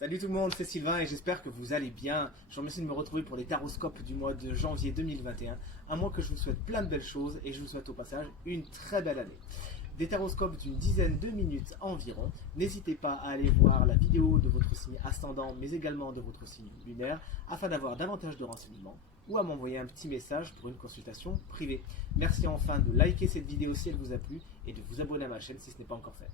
Salut tout le monde, c'est Sylvain et j'espère que vous allez bien. Je vous remercie de me retrouver pour les taroscopes du mois de janvier 2021. Un mois que je vous souhaite plein de belles choses et je vous souhaite au passage une très belle année. Des taroscopes d'une dizaine de minutes environ. N'hésitez pas à aller voir la vidéo de votre signe ascendant mais également de votre signe lunaire afin d'avoir davantage de renseignements ou à m'envoyer un petit message pour une consultation privée. Merci enfin de liker cette vidéo si elle vous a plu et de vous abonner à ma chaîne si ce n'est pas encore fait.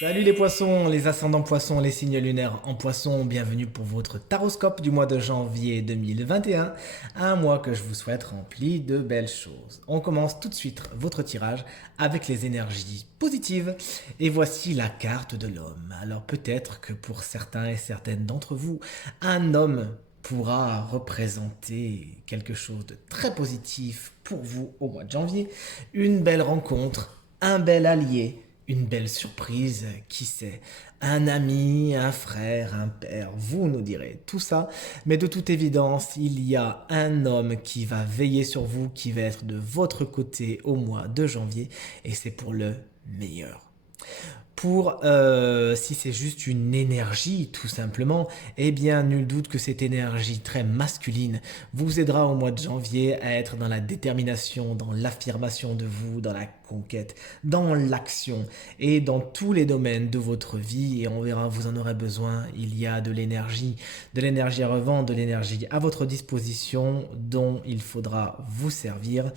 Salut les poissons, les ascendants poissons, les signes lunaires en poisson, bienvenue pour votre taroscope du mois de janvier 2021, un mois que je vous souhaite rempli de belles choses. On commence tout de suite votre tirage avec les énergies positives et voici la carte de l'homme. Alors peut-être que pour certains et certaines d'entre vous, un homme pourra représenter quelque chose de très positif pour vous au mois de janvier, une belle rencontre, un bel allié, une belle surprise, qui sait, un ami, un frère, un père, vous nous direz tout ça, mais de toute évidence, il y a un homme qui va veiller sur vous, qui va être de votre côté au mois de janvier, et c'est pour le meilleur. Pour si c'est juste une énergie tout simplement, eh bien nul doute que cette énergie très masculine vous aidera au mois de janvier à être dans la détermination, dans l'affirmation de vous, dans la conquête, dans l'action et dans tous les domaines de votre vie, et on verra, vous en aurez besoin. Il y a de l'énergie à revendre, de l'énergie à votre disposition dont il faudra vous servir.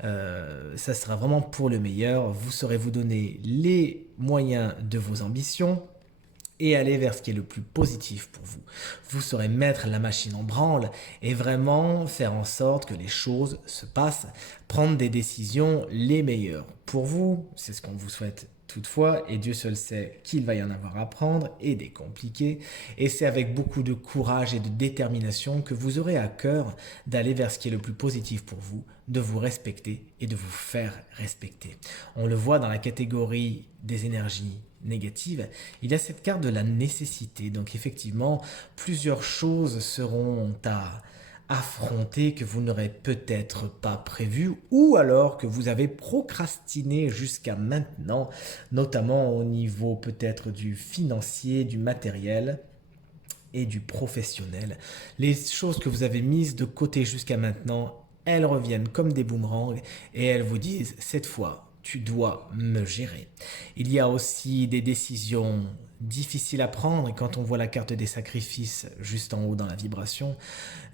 Ça sera vraiment pour le meilleur. Vous saurez vous donner les moyens de vos ambitions et aller vers ce qui est le plus positif pour vous. Vous saurez mettre la machine en branle et vraiment faire en sorte que les choses se passent, prendre des décisions les meilleures pour vous. C'est ce qu'on vous souhaite toutefois, et Dieu seul sait qu'il va y en avoir à prendre et des compliqués, et c'est avec beaucoup de courage et de détermination que vous aurez à cœur d'aller vers ce qui est le plus positif pour vous, de vous respecter et de vous faire respecter. On le voit dans la catégorie des énergies négatives, il y a cette carte de la nécessité, donc effectivement plusieurs choses seront à affronter que vous n'aurez peut-être pas prévu ou alors que vous avez procrastiné jusqu'à maintenant, notamment au niveau peut-être du financier, du matériel et du professionnel. Les choses que vous avez mises de côté jusqu'à maintenant, elles reviennent comme des boomerangs et elles vous disent cette fois, tu dois me gérer. Il y a aussi des décisions difficiles à prendre, et quand on voit la carte des sacrifices juste en haut dans la vibration,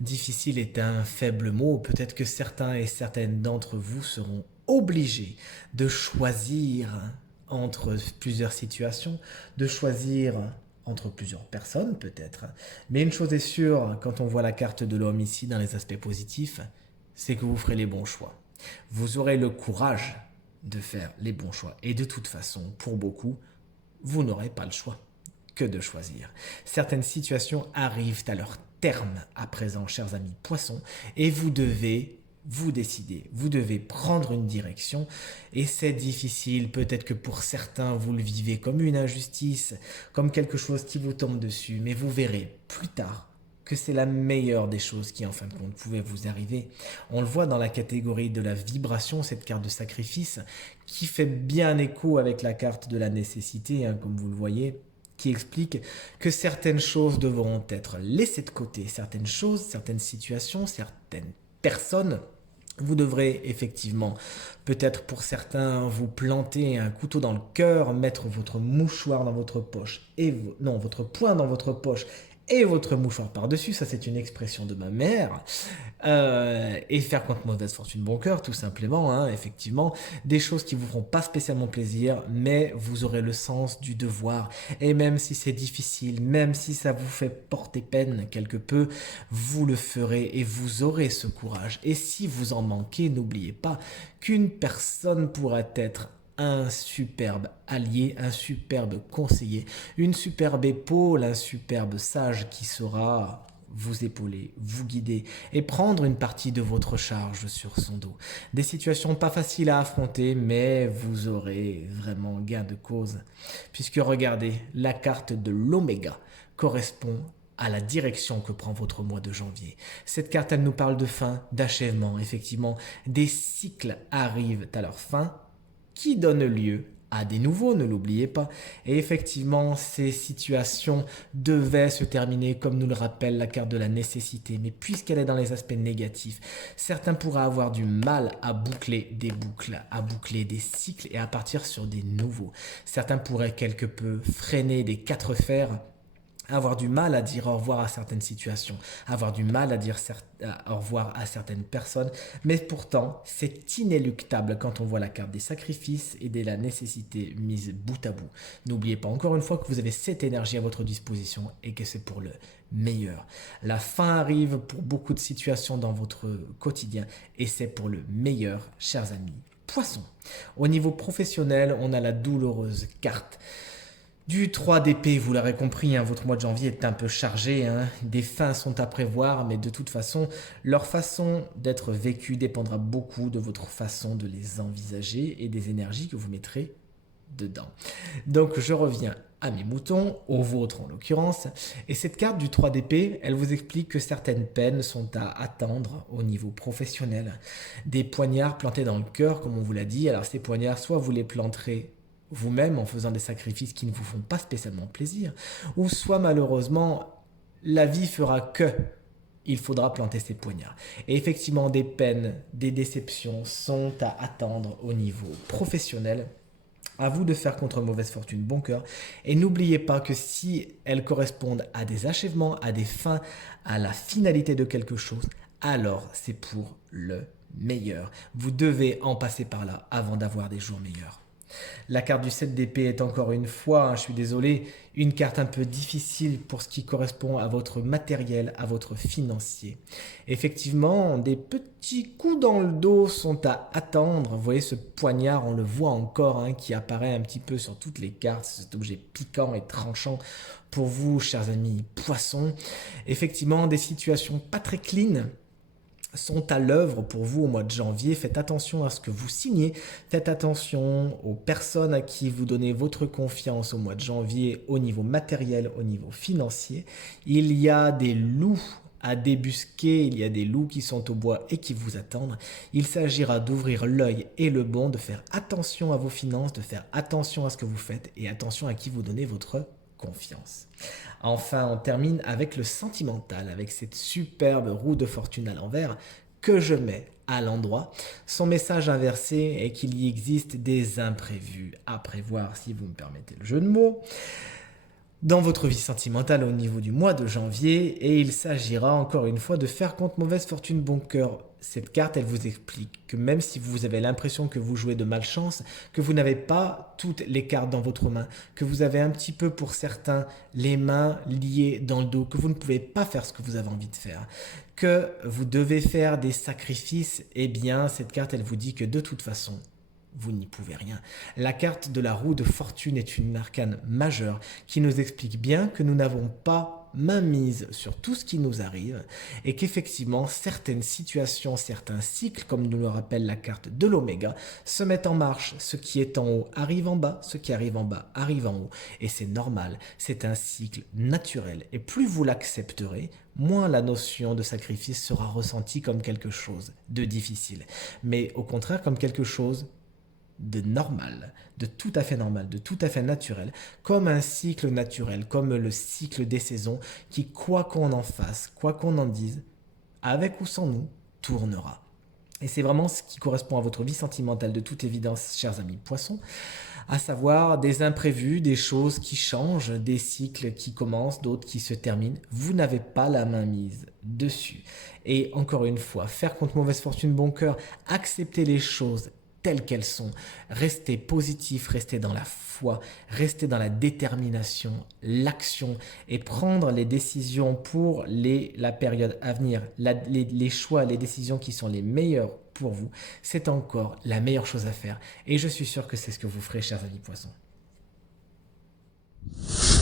difficile est un faible mot. Peut-être que certains et certaines d'entre vous seront obligés de choisir entre plusieurs situations, de choisir entre plusieurs personnes peut-être. Mais une chose est sûre, quand on voit la carte de l'homme ici dans les aspects positifs, c'est que vous ferez les bons choix. Vous aurez le courage de faire les bons choix. Et de toute façon, pour beaucoup, vous n'aurez pas le choix que de choisir. Certaines situations arrivent à leur terme à présent, chers amis poissons, et vous devez vous décider, vous devez prendre une direction, et c'est difficile, peut-être que pour certains vous le vivez comme une injustice, comme quelque chose qui vous tombe dessus, mais vous verrez plus tard que c'est la meilleure des choses qui en fin de compte pouvait vous arriver. On le voit dans la catégorie de la vibration, cette carte de sacrifice, qui fait bien écho avec la carte de la nécessité, hein, comme vous le voyez, qui explique que certaines choses devront être laissées de côté, certaines choses, certaines situations, certaines personnes. Vous devrez effectivement, peut-être pour certains, vous planter un couteau dans le cœur, mettre votre mouchoir dans votre poche, non, votre poing dans votre poche et votre mouchoir par-dessus, ça c'est une expression de ma mère, et faire contre mauvaise fortune bon cœur, tout simplement, hein, effectivement, des choses qui vous feront pas spécialement plaisir, mais vous aurez le sens du devoir, et même si c'est difficile, même si ça vous fait porter peine quelque peu, vous le ferez et vous aurez ce courage, et si vous en manquez, n'oubliez pas qu'une personne pourra être un superbe allié, un superbe conseiller, une superbe épaule, un superbe sage qui saura vous épauler, vous guider et prendre une partie de votre charge sur son dos. Des situations pas faciles à affronter, mais vous aurez vraiment gain de cause. Puisque regardez, la carte de l'oméga correspond à la direction que prend votre mois de janvier. Cette carte, elle nous parle de fin, d'achèvement. Effectivement, des cycles arrivent à leur fin qui donne lieu à des nouveaux, ne l'oubliez pas. Et effectivement, ces situations devaient se terminer comme nous le rappelle la carte de la nécessité. Mais puisqu'elle est dans les aspects négatifs, certains pourraient avoir du mal à boucler des boucles, à boucler des cycles et à partir sur des nouveaux. Certains pourraient quelque peu freiner des quatre fers, avoir du mal à dire au revoir à certaines situations, avoir du mal à dire au revoir à certaines personnes, mais pourtant c'est inéluctable quand on voit la carte des sacrifices et de la nécessité mise bout à bout. N'oubliez pas encore une fois que vous avez cette énergie à votre disposition et que c'est pour le meilleur. La fin arrive pour beaucoup de situations dans votre quotidien et c'est pour le meilleur, chers amis. Poisson. Au niveau professionnel, on a la douloureuse carte du 3 d'épée, vous l'aurez compris, votre mois de janvier est un peu chargé, des fins sont à prévoir, mais de toute façon, leur façon d'être vécue dépendra beaucoup de votre façon de les envisager et des énergies que vous mettrez dedans. Donc je reviens à mes moutons, aux vôtres en l'occurrence, et cette carte du 3 d'épée, elle vous explique que certaines peines sont à attendre au niveau professionnel. Des poignards plantés dans le cœur, comme on vous l'a dit, alors ces poignards, soit vous les planterez vous-même en faisant des sacrifices qui ne vous font pas spécialement plaisir, ou soit malheureusement, la vie fera que il faudra planter ces poignards. Et effectivement, des peines, des déceptions sont à attendre au niveau professionnel. À vous de faire contre mauvaise fortune bon cœur. Et n'oubliez pas que si elles correspondent à des achèvements, à des fins, à la finalité de quelque chose, alors c'est pour le meilleur. Vous devez en passer par là avant d'avoir des jours meilleurs. La carte du 7 d'épée est encore une fois, je suis désolé, une carte un peu difficile pour ce qui correspond à votre matériel, à votre financier. Effectivement, des petits coups dans le dos sont à attendre. Vous voyez ce poignard, on le voit encore, qui apparaît un petit peu sur toutes les cartes, cet objet piquant et tranchant pour vous, chers amis poissons. Effectivement, des situations pas très clean sont à l'œuvre pour vous au mois de janvier. Faites attention à ce que vous signez, faites attention aux personnes à qui vous donnez votre confiance au mois de janvier au niveau matériel, au niveau financier. Il y a des loups à débusquer, il y a des loups qui sont au bois et qui vous attendent. Il s'agira d'ouvrir l'œil et le bon, de faire attention à vos finances, de faire attention à ce que vous faites et attention à qui vous donnez votre confiance. Enfin, on termine avec le sentimental, avec cette superbe roue de fortune à l'envers que je mets à l'endroit. Son message inversé est qu'il y existe des imprévus à prévoir, si vous me permettez le jeu de mots, dans votre vie sentimentale au niveau du mois de janvier, et il s'agira encore une fois de faire contre mauvaise fortune bon cœur. Cette carte, elle vous explique que même si vous avez l'impression que vous jouez de malchance, que vous n'avez pas toutes les cartes dans votre main, que vous avez un petit peu pour certains les mains liées dans le dos, que vous ne pouvez pas faire ce que vous avez envie de faire, que vous devez faire des sacrifices, eh bien cette carte, elle vous dit que de toute façon, vous n'y pouvez rien. La carte de la roue de fortune est une arcane majeure qui nous explique bien que nous n'avons pas mainmise sur tout ce qui nous arrive et qu'effectivement certaines situations, certains cycles, comme nous le rappelle la carte de l'oméga, se mettent en marche. Ce qui est en haut arrive en bas, ce qui arrive en bas arrive en haut. Et c'est normal, c'est un cycle naturel. Et plus vous l'accepterez, moins la notion de sacrifice sera ressentie comme quelque chose de difficile. Mais au contraire comme quelque chose de normal, de tout à fait normal, de tout à fait naturel, comme un cycle naturel, comme le cycle des saisons qui, quoi qu'on en fasse, quoi qu'on en dise, avec ou sans nous, tournera. Et c'est vraiment ce qui correspond à votre vie sentimentale de toute évidence, chers amis poissons, à savoir des imprévus, des choses qui changent, des cycles qui commencent, d'autres qui se terminent. Vous n'avez pas la main mise dessus. Et encore une fois, faire contre mauvaise fortune bon cœur, accepter les choses telles qu'elles sont, rester positif, rester dans la foi, rester dans la détermination, l'action et prendre les décisions pour la période à venir, les choix, les décisions qui sont les meilleures pour vous, c'est encore la meilleure chose à faire et je suis sûr que c'est ce que vous ferez, chers amis poissons.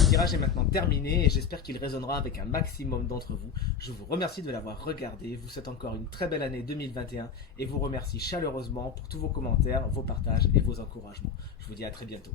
Le tirage est maintenant terminé et j'espère qu'il résonnera avec un maximum d'entre vous. Je vous remercie de l'avoir regardé, vous souhaite encore une très belle année 2021 et vous remercie chaleureusement pour tous vos commentaires, vos partages et vos encouragements. Je vous dis à très bientôt.